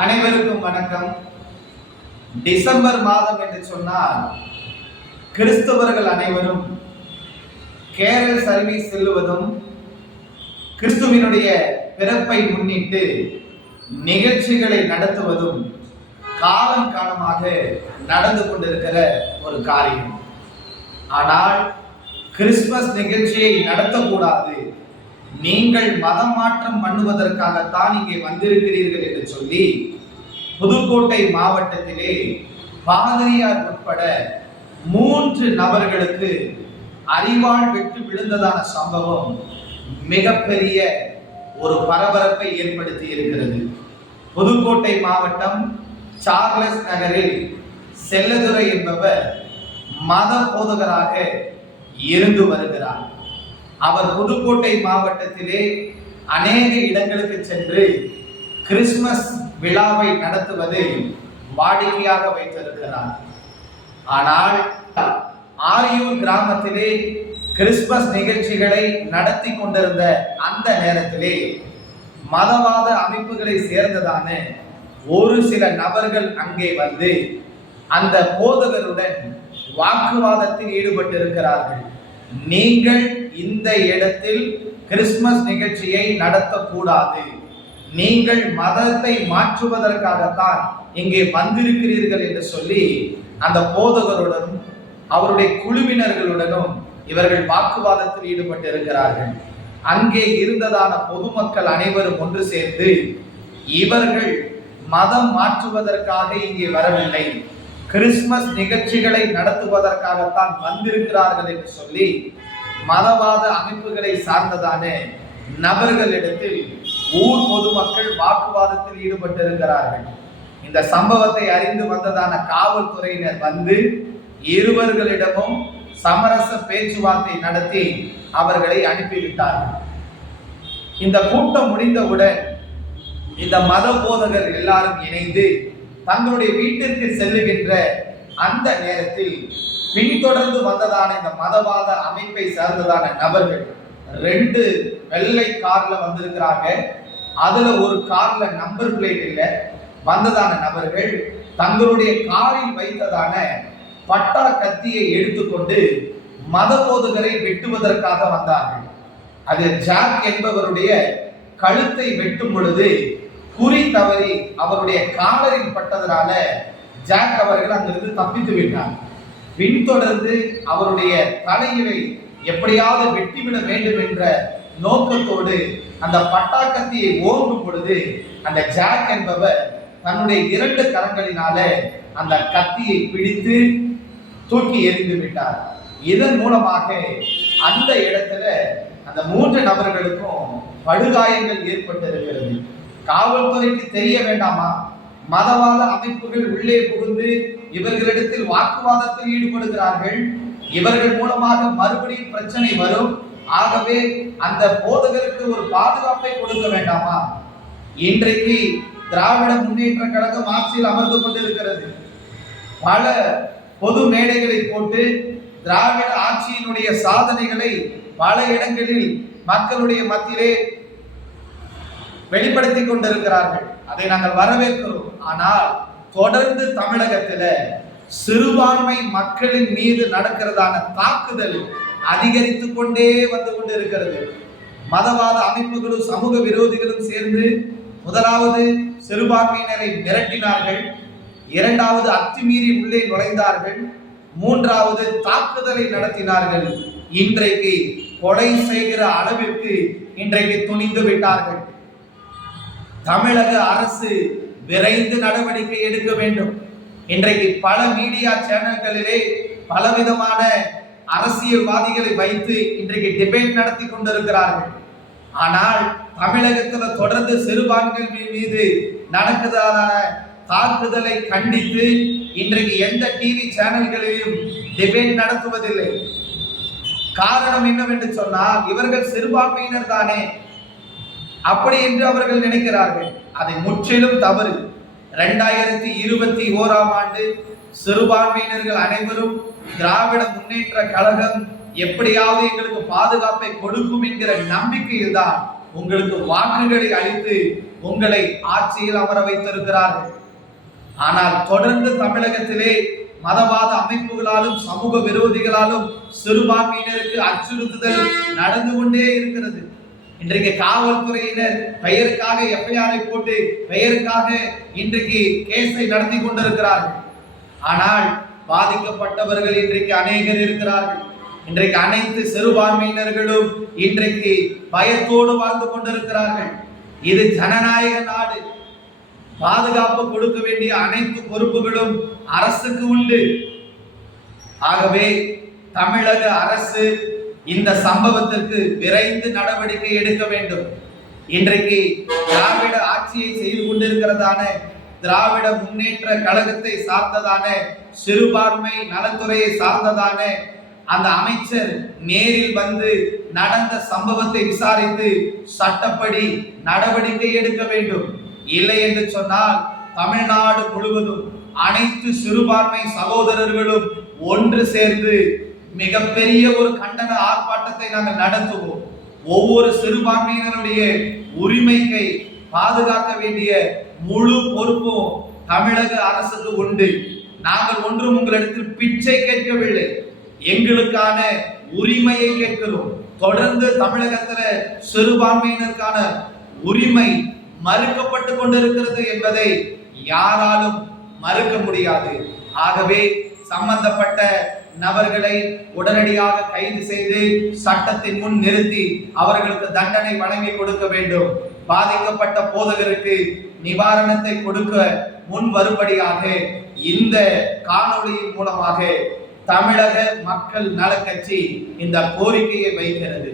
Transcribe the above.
அனைவருக்கும் வணக்கம். டிசம்பர் மாதம் என்று சொன்னால் கிறிஸ்தவர்கள் அனைவரும் கேரள் சர்வீஸ் செல்லுவதும் கிறிஸ்துவினுடைய பிறப்பை முன்னிட்டு நிகழ்ச்சிகளை நடத்துவதும் காலம் காலமாக நடந்து கொண்டிருக்கிற ஒரு காரியம். ஆனால் கிறிஸ்துமஸ் நிகழ்ச்சியை நடத்தக்கூடாது நீங்கள் மதம் மாற்றம் பண்ணுவதற்காகத்தான் இங்கே வந்திருக்கிறீர்கள் என்று சொல்லி புதுக்கோட்டை மாவட்டத்திலே பாதிரியார் உட்பட மூன்று நபர்களுக்கு அறிவாள் விட்டு விழுந்ததான சம்பவம் மிகப்பெரிய ஒரு பரபரப்பை ஏற்படுத்தி இருக்கிறது. புதுக்கோட்டை மாவட்டம் சார்லஸ் நகரில் செல்லதுரை என்பவர் மத போதகராக இருந்து வருகிறார். அவர் புதுக்கோட்டை மாவட்டத்திலே அநேக இடங்களுக்கு சென்று கிறிஸ்துமஸ் விழாவை நடத்துவது வாடிக்கையாக வைத்திருக்கிறார். ஆனால் ஆரியூர் கிராமத்திலே கிறிஸ்துமஸ் நிகழ்ச்சிகளை நடத்தி கொண்டிருந்த அந்த நேரத்திலே மதவாத அமைப்புகளை சேர்ந்ததான ஒரு சில நபர்கள் அங்கே வந்து அந்த போதகருடன் வாக்குவாதத்தில் ஈடுபட்டிருக்கிறார்கள். நீங்கள் இந்த இடத்தில் கிறிஸ்துமஸ் நிகழ்ச்சியை நடத்தக்கூடாது. நீங்கள் மதத்தை மாற்றுவதற்காகத்தான் இங்கே வந்திருக்கிறீர்கள் என்று சொல்லி அந்த போதகருடனும் அவருடைய குழுவினர்களுடனும் இவர்கள் வாக்குவாதத்தில் ஈடுபட்டு இருக்கிறார்கள் அங்கே இருந்ததான பொதுமக்கள் அனைவரும் ஒன்று சேர்ந்து இவர்கள் மதம் மாற்றுவதற்காக இங்கே வரவில்லை. கிறிஸ்மஸ் நிகழ்ச்சிகளை நடத்துவதற்காகத்தான் வந்திருக்கிறார்கள் என்று சொல்லி மதவாத அமைப்புகளை சார்ந்ததான நபர்களிடத்தில் ஊர் பொதுமக்கள் வாக்குவாதத்தில் ஈடுபட்டிருக்கிறார்கள். இந்த சம்பவத்தை அறிந்து வந்ததான காவல்துறையினர் வந்து இருவர்களிடமும் சமரச பேச்சுவார்த்தை நடத்தி அவர்களை அனுப்பிவிட்டார்கள். இந்த கூட்டம் முடிந்தவுடன் இந்த மத போதகர் எல்லாரும் இணைந்து தங்களுடைய வீட்டிற்கு செல்லுகின்ற அந்த நேரத்தில் பின்தொடர்ந்து வந்ததான இந்த மதவாத அமைப்பை சார்ந்ததான நபர்கள் ரெண்டு வெள்ளை கார்ல வந்திருக்கிறாங்க. அதுல ஒரு கார்ல நம்பர் பிளேட் இல்லை. வந்ததான நபர்கள் தங்களுடைய காரில் வைத்ததான பட்டா கத்தியை எடுத்துக்கொண்டு மத போதகரை வெட்டுவதற்காக வந்தார்கள். அது ஜாக் என்பவருடைய கழுத்தை வெட்டும் பொழுது குறி தவறி அவருடைய காலரில் பட்டதனால ஜாக் அவர்கள் அங்கிருந்து தப்பித்து விட்டார். பின்தொடர்ந்து அவருடைய தலையிலை எப்படியாவது வெட்டிவிட வேண்டும் என்ற நோக்கத்தோடு அந்த பட்டாக்கத்தியை ஓங்கும் பொழுது அந்த ஜாக் என்பவர் தன்னுடைய இரண்டு கரங்களினால அந்த கத்தியை பிடித்து தூக்கி எறிந்து விட்டார். இதன் மூலமாக அந்த இடத்துல அந்த மூன்று நபர்களுக்கும் படுகாயங்கள் ஏற்பட்டிருக்கிறது. காவல்துறைக்கு தெரிய வேண்டாமா? மதவாத அமைப்புகள் உள்ளே புகுந்து இவர்களிடத்தில் வாக்குவாதத்தில் ஈடுபடுகிறார்கள். இவர்கள் மூலமாக மறுபடியும் பிரச்சனை வரும். ஆகவே அந்த போதகருக்கு ஒரு பாதுகாப்பை கொடுக்க வேண்டாமா? இன்றைக்கு திராவிட முன்னேற்ற கழகம் ஆட்சியில் அமர்ந்து கொண்டிருக்கிறது. பல பொது மேடைகளை போட்டு திராவிட ஆட்சியினுடைய சாதனைகளை பல இடங்களில் மக்களுடைய மத்தியிலே வெளிப்படுத்தி கொண்டிருக்கிறார்கள். அதை நாங்கள் வரவேற்கிறோம். ஆனால் தொடர்ந்து தமிழகத்தில் சிறுபான்மை மக்களின் மீது நடக்கிறதான தாக்குதல் அதிகரித்து கொண்டே வந்து கொண்டிருக்கிறது. மதவாத அமைப்புகளும் சமூக விரோதிகளும் சேர்ந்து முதலாவது சிறுபான்மையினரை மிரட்டினார்கள். இரண்டாவது அத்துமீறி உள்ளே நுழைந்தார்கள். மூன்றாவது தாக்குதலை நடத்தினார்கள். இன்றைக்கு கொலை செய்கிற அளவிற்கு இன்றைக்கு துணிந்து விட்டார்கள். தமிழக அரசு விரைந்து நடவடிக்கை எடுக்க வேண்டும். இன்றைக்கு பல மீடியா சேனல்களிலே பலவிதமான அரசியல்வாதிகளை வைத்து இன்றைக்கு டிபேட் நடத்தி கொண்டிருக்கிறார்கள். ஆனால் தமிழகத்தில் தொடர்ந்து சிறுபான்மைகள் மீது நடக்குதான தாக்குதலை கண்டித்து இன்றைக்கு எந்த டிவி சேனல்களிலும் டிபேட் நடத்துவதில்லை. காரணம் என்னவென்று சொன்னால் இவர்கள் சிறுபான்மையினர் தானே. அப்படி என்று அவர்கள் நினைக்கிறார்கள். அதை முற்றிலும் தவறு. ரெண்டாயிரத்தி இருபத்தி ஓராம் ஆண்டு சிறுபான்மையினர்கள் அனைவரும் திராவிட முன்னேற்ற கழகம் எப்படியாவது எங்களுக்கு பாதுகாப்பை கொடுக்கும் என்கிற நம்பிக்கையில் தான் உங்களுக்கு வாக்குகளை அளித்து உங்களை ஆட்சியில் அமர வைத்திருக்கிறார்கள். ஆனால் தொடர்ந்து தமிழகத்திலே மதவாத அமைப்புகளாலும் சமூக விரோதிகளாலும் சிறுபான்மையினருக்கு அச்சுறுத்துதல் நடந்து கொண்டே இருக்கிறது. இன்றைக்கு காவல்துறையினர் பெயருக்காக எஃப்ஐஆரை போட்டு பெயருக்காக இன்றைக்கு கேஸை நடத்தி கொண்டிருக்கிறார்கள். ஆனால் பாதிக்கப்பட்டவர்கள் இன்றைக்கு அநேகர் இருக்கிறார்கள். இன்றைக்கு அனைத்து சிறுபான்மையினர்களும் இன்றைக்கு பயத்தோடு வாழ்ந்து கொண்டிருக்கிறார்கள். இது ஜனநாயக நாடு. பாதுகாப்பு கொடுக்க வேண்டிய அனைத்து பொறுப்புகளும் அரசுக்கு உண்டு. ஆகவே தமிழக அரசு இந்த சம்பவத்திற்கு விரைந்து நடவடிக்கை எடுக்க வேண்டும். இன்றைக்கு திராவிட ஆட்சியை செய்து கொண்டிருக்கிறதான திராவிட முன்னேற்ற கழகத்தை சார்ந்ததான சிறுபான்மை நலத்துறையை சார்ந்ததான அந்த அமைச்சர் நேரில் வந்து நடந்த சம்பவத்தை விசாரித்து சட்டப்படி நடவடிக்கை எடுக்க வேண்டும். இல்லை என்று சொன்னால் தமிழ்நாடு முழுவதும் அனைத்து சிறுபான்மை சகோதரர்களும் ஒன்று சேர்ந்து மிகப்பெரிய ஒரு கண்டன ஆர்ப்பாட்டத்தை நாங்கள் நடத்துவோம். ஒவ்வொரு சிறுபான்மையினருடைய உரிமையை பாதுகாக்க வேண்டிய முழு பொறுப்பும் தமிழக அரசுக்கு உண்டு. நாங்கள் ஒன்றும் உங்களிடத்தில் பிச்சை கேட்கவில்லை. எங்களுக்கான உரிமையை கேட்கிறோம். தொடர்ந்து தமிழகத்துல சிறுபான்மையினருக்கான உரிமை மறுக்கப்பட்டு கொண்டிருக்கிறது என்பதை யாராலும் மறுக்க முடியாது. ஆகவே சம்பந்தப்பட்ட நபர்களை உடனடியாக கைது செய்து சட்டத்தின் முன் நிறுத்தி அவர்களுக்கு தண்டனை வழங்கி கொடுக்க வேண்டும். பாதிக்கப்பட்ட போதகருக்கு நிவாரணத்தை கொடுக்க முன் வரும்படியாக இந்த காணொளியின் மூலமாக தமிழக மக்கள் நலக்கட்சி இந்த கோரிக்கையை வைக்கிறது.